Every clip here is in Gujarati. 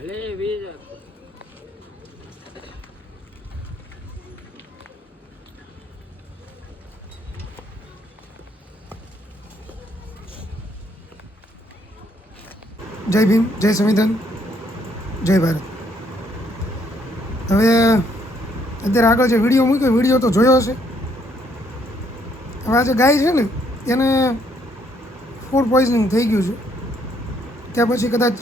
જય ભીમ, જય સંવિધાન, જય ભારત. હવે અત્યારે આગળ જે વીડિયો મૂક્યો, વીડિયો તો જોયો હશે. હવે આ જે ગાય છે ને, એને ફૂડ પોઈઝનિંગ થઈ ગયું છે. કે પછી કદાચ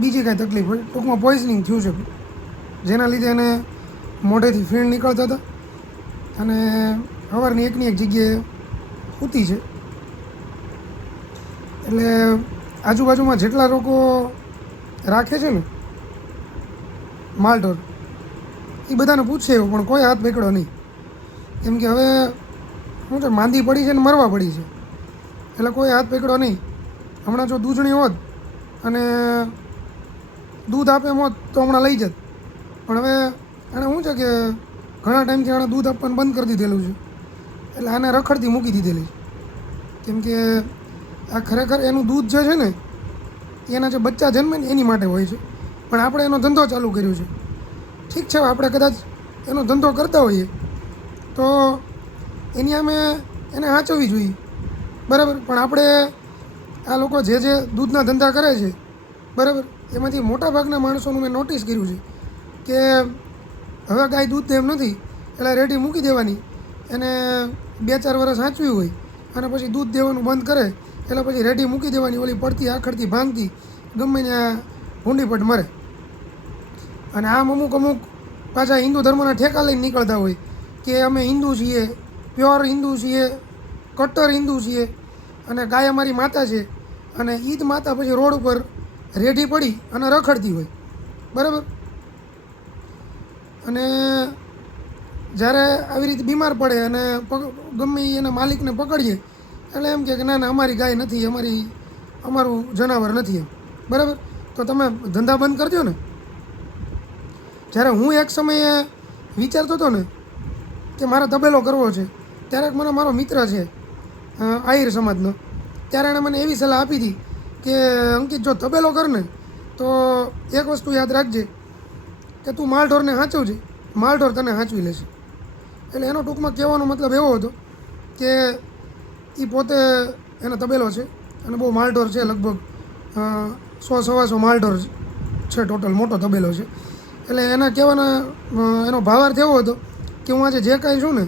બીજી કાંઈ તકલીફ હોય, ટૂંકમાં પોઈઝનિંગ થયું છે. જેના લીધે એને મોઢેથી ફીણ નીકળતા હતા અને સવારની એકની એક જગ્યાએ ઉતી છે. એટલે આજુબાજુમાં જેટલા લોકો રાખે છે ને, માલઢોર, એ બધાને પૂછે એવું, પણ કોઈ હાથ પકડ્યો નહીં. કેમ કે હવે શું છે, માંદી પડી છે ને મરવા પડી છે. એટલે કોઈ હાથ પકડો નહીં. હમણાં જો દૂધણી હોત અને દૂધ આપે એમાં તો હમણાં લઈ જત. પણ હવે એણે શું છે કે ઘણા ટાઈમથી એણે દૂધ આપવાનું બંધ કરી દીધેલું છે. એટલે આને રખડતી મૂકી દીધેલી છે. કેમ કે આ ખરેખર એનું દૂધ જે છે ને, એના જે બચ્ચા જન્મે ને એની માટે હોય છે. પણ આપણે એનો ધંધો ચાલુ કર્યો છે. ઠીક છે આપણે કદાચ એનો ધંધો કરતા હોઈએ તો એની અમે એને સાચવવી જોઈએ. બરાબર? પણ આપણે આ લોકો જે જે દૂધના ધંધા કરે છે બરાબર? એમાંથી મોટાભાગના માણસોનું મેં નોટિસ કર્યું છે કે હવે ગાય દૂધ એમ નથી, એટલે રેડી મૂકી દેવાની. એને બે ચાર વર્ષ સાચવી હોય અને પછી દૂધ દેવાનું બંધ કરે, એટલે પછી રેડી મૂકી દેવાની, ઓલી પડતી, આખડતી, ભાંગતી, ગમે ત્યાં ભૂંડીપટ મરે. અને આમ અમુક અમુક પાછા હિન્દુ ધર્મના ઠેકા લઈને નીકળતા હોય કે અમે હિન્દુ છીએ, પ્યોર હિન્દુ છીએ, કટ્ટર હિન્દુ છીએ, અને ગાય અમારી માતા છે, અને ઈદ માતા પછી રોડ ઉપર રેઢી પડી અને રખડતી હોય. બરાબર? અને જ્યારે આવી રીતે બીમાર પડે અને ગમે એના માલિકને પકડીએ, એટલે એમ કે ના ના, અમારી ગાય નથી, અમારી, અમારું જનાવર નથી એમ. બરાબર? તો તમે ધંધા બંધ કરજો ને. જ્યારે હું એક સમયે વિચારતો હતો ને કે મારે તબેલો કરવો છે, ત્યારે મને મારો મિત્ર છે આહિર સમાજનો. ત્યારે એણે મને એવી સલાહ આપી હતી કે અંકિત, જો તબેલો કર ને, તો એક વસ્તુ યાદ રાખજે કે તું માલઢોરને સાચવજે માલઢોર તને સાચવી લેશે. એટલે એનો ટૂંકમાં કહેવાનો મતલબ એવો હતો કે એ પોતે એનો તબેલો છે અને બહુ માલઢોર છે, લગભગ સો સવાસો માલઢોર છે ટોટલ, મોટો તબેલો છે. એટલે એના કહેવાના એનો ભાવાર્થ એવો હતો કે હું આજે જે કાંઈ છું ને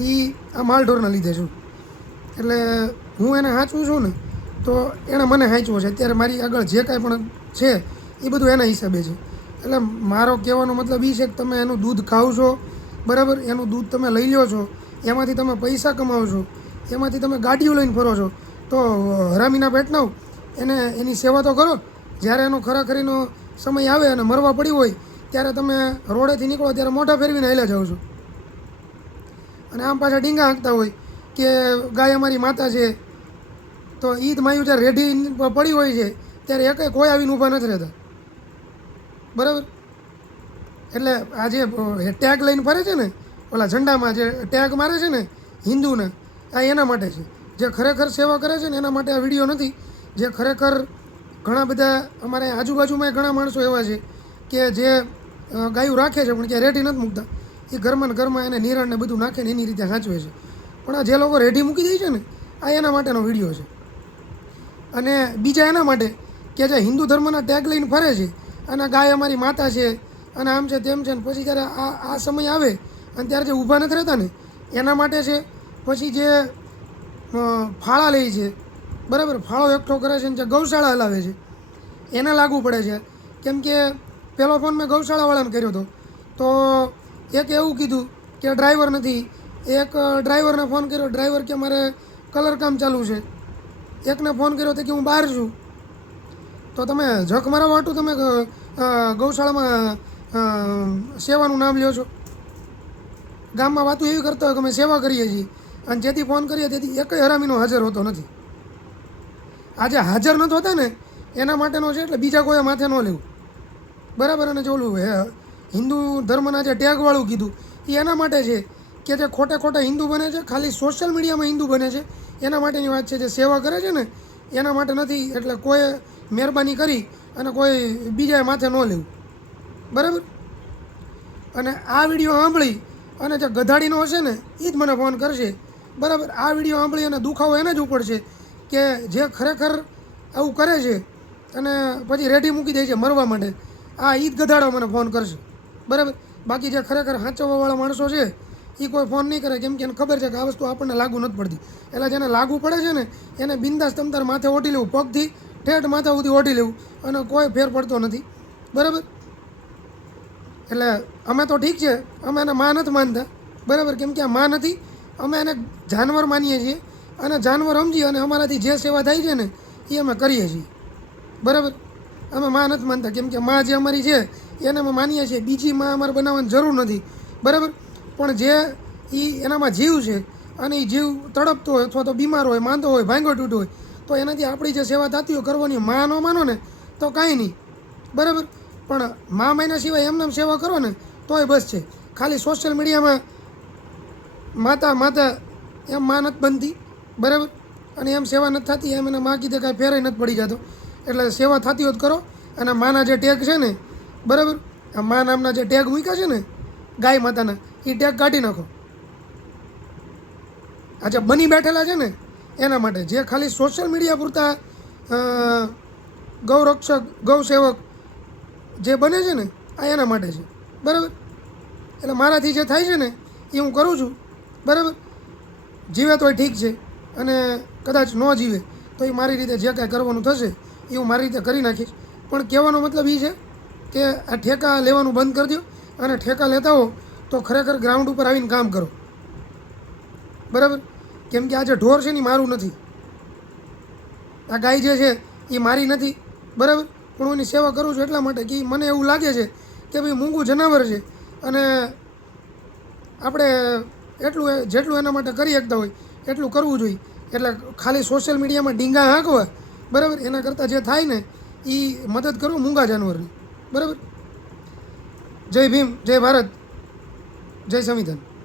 એ આ માલઢોરના લીધે છું. એટલે હું એને સાચવું છું ને તો એણે મને હાંચવો છે. અત્યારે મારી આગળ જે કાંઈ પણ છે, એ બધું એના હિસાબે છે. એટલે મારો કહેવાનો મતલબ એ છે કે તમે એનું દૂધ ખાવ છો, બરાબર? એનું દૂધ તમે લઈ લો છો, એમાંથી તમે પૈસા કમાવો છો, એમાંથી તમે ગાડીઓ લઈને ફરો છો. તો હરામીના પેટનાવ, એને એની સેવા તો કરો. જ્યારે એનો ખરાખરીનો સમય આવે અને મરવા પડી હોય, ત્યારે તમે રોડેથી નીકળો, ત્યારે મોઢા ફેરવીને હેલા જાઓ છો. અને આમ પાછા ડીંગા હાંકતા હોય કે ગાય અમારી માતા છે તો ઈદ માયું જ્યારે રેઢી પડી હોય છે, ત્યારે એક કોઈ આવીને ઊભા નથી રહેતા. બરાબર? એટલે આ જે ટેગ લઈને ફરે છે ને, ઓલા ઝંડામાં જે ટેગ મારે છે ને, હિન્દુને, આ એના માટે છે. જે ખરેખર સેવા કરે છે ને, એના માટે આ વીડિયો નથી. જે ખરેખર ઘણા બધા અમારે આજુબાજુમાં ઘણા માણસો એવા છે કે જે ગાયું રાખે છે, પણ કે રેઢી નથી મૂકતા. એ ઘરમાં ને ઘરમાં એને નિરણ ને બધું નાખે ને એની રીતે સાચવે છે. પણ આ જે લોકો રેઢી મૂકી દે છે ને, આ એના માટેનો વીડિયો છે. અને બીજા એના માટે કે જે હિન્દુ ધર્મના ટેગ લઈને ફરે છે અને ગાય અમારી માતા છે અને આમ છે તેમ છે ને પછી જ્યારે આ આ સમય આવે અને ત્યારે જે ઊભા નથી રહેતા ને, એના માટે છે પછી જે ફાળા લે છે, બરાબર, ફાળો એકઠો કરે છે ને જે ગૌશાળા હલાવે છે, એને લાગુ પડે છે. કેમ કે પહેલો ફોન મેં ગૌશાળાવાળાને કર્યો હતો, તો એક એવું કીધું કે ડ્રાઈવર નથી, એક ડ્રાઈવરને ફોન કર્યો ડ્રાઈવર કે મારે કલર કામ ચાલુ છે. એકને ફોન કર્યો તો કે હું બહાર છું. તો તમે જખ મારા વાટું તમે ગૌશાળામાં સેવાનું નામ લ્યો છો. ગામમાં વાતું એવી કરતા હોય કે અમે સેવા કરીએ છીએ. અને જેથી ફોન કરીએ તેથી એકય હરામીનો હાજર હોતો નથી. આજે હાજર નથી હોતા ને, એના માટેનો છે એટલે બીજા કોઈ માથે ન લેવું. બરાબર અને જે ઓલું, હે, હિન્દુ ધર્મના જે ટેગવાળું કીધું એ એના માટે છે કે જે ખોટે ખોટા હિન્દુ બને છે, ખાલી સોશિયલ મીડિયામાં હિન્દુ બને છે એના માટેની વાત છે જે સેવા કરે છે ને, એના માટે નથી, એટલે કોઈ મહેરબાની કરી અને કોઈ બીજાએ માથે ન લેવું. બરાબર? અને આ વીડિયો સાંભળી અને જે ગધાડીનો હશે ને એ જ મને ફોન કરશે. બરાબર? આ વીડિયો સાંભળી અને દુખાવો એને જ ઉપડશે કે જે ખરેખર આવું કરે છે અને પછી રેડી મૂકી દે છે મરવા માટે. આ ઈદ ગધાડો મને ફોન કરશે. બરાબર? બાકી જે ખરેખર સાચવવાવાળા માણસો છે એ કોઈ ફોન નહીં કરે, કેમ કે એને ખબર છે કે આ વસ્તુ આપણને લાગુ નથી પડતી. એટલે જેને લાગુ પડે છે ને, એને બિંદાસ તમતાર માથે ઓટી લેવું, પગથી ઠેઠ માથા સુધી ઓટી લેવું, અને કોઈ ફેર પડતો નથી. બરાબર? એટલે અમે તો ઠીક છે, અમે એને માં નથી માનતા. બરાબર? કેમ કે આ માં નથી, અમે એને જાનવર માનીએ છીએ, અને જાનવર સમજી અને અમારાથી જે સેવા થાય છે ને એ અમે કરીએ છીએ. બરાબર? અમે માં નથી માનતા, કેમ કે માં જે અમારી છે, એને અમે માનીએ છીએ. બીજી માં અમારે બનાવવાની જરૂર નથી. બરાબર? પણ જે એ એનામાં જીવ છે અને એ જીવ તડપતો હોય અથવા તો બીમાર હોય, માંદો હોય, ભાંગો તૂટો હોય, તો એનાથી આપણી જે સેવા થતી હોય કરવાની માં ન માનો ને, તો કાંઈ નહીં. બરાબર? પણ મા મહિના સિવાય એમને એમ સેવા કરો ને, તોય બસ છે. ખાલી સોશિયલ મીડિયામાં માતા માતા એમ માં નથી બનતી. બરાબર? અને એમ સેવા નથી થતી, એમ એને માં કીધે કાંઈ ફેરાય નથી પડી જતો એટલે સેવા થતી હોત કરો. અને માના જે ટેગ છે ને, બરાબર? આ મા નામના જે ટેગ મૂક્યા છે ને, ગાય માતાના એ ટેગ કાઢી નાખો. આ જે બની બેઠેલા છે ને, એના માટે. જે ખાલી સોશિયલ મીડિયા પૂરતા ગૌરક્ષક, ગૌસેવક જે બને છે ને, આ એના માટે છે. બરાબર? એટલે મારાથી જે થાય છે ને એ હું કરું છું. બરાબર? જીવે તોય ઠીક છે અને કદાચ ન જીવે, તો એ મારી રીતે જે કાંઈ કરવાનું થશે એ હું મારી રીતે કરી નાખીશ. પણ કહેવાનો મતલબ એ છે કે આ ઠેકા લેવાનું બંધ કરી દો અને ઠેકા લેતા હો તો ખરેખર ગ્રાઉન્ડ ઉપર આવીને કામ કરો. બરાબર? કેમ કે આ જે ઢોર છે ને મારું નથી. આ ગાય જે છે એ મારી નથી. બરાબર? પણ હું એની સેવા કરું છું એટલા માટે કે મને એવું લાગે છે કે ભાઈ મૂંગું જનાવર છે અને આપણે એટલું જેટલું એના માટે કરી શકતા હોય એટલું કરવું જોઈએ. એટલે ખાલી સોશિયલ મીડિયામાં ડીંગા હાંકવા, બરાબર? એના કરતાં જે થાય ને એ મદદ કરો મૂંગા જાનવરની. બરાબર? જય ભીમ, જય ભારત. જય સંવિધાન.